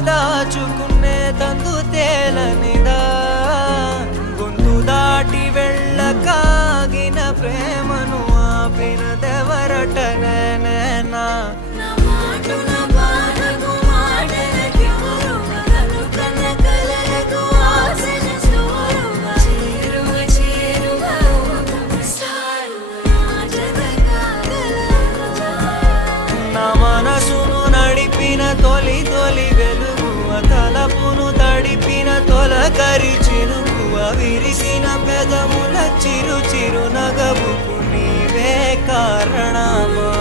దాచుకునే తందు తేలనిదా గొంతు దాటి వెళ్ళకాగిన ప్రేమను ఆపినదెవరట నేనేనా మనసును నడిపిన తొలి తొలి వెలుగువ తలపును తడిపిన తొలకరి చిరుకువ విరిసిన పెదముల చిరు చిరు నగవుకు నీవే కారణమా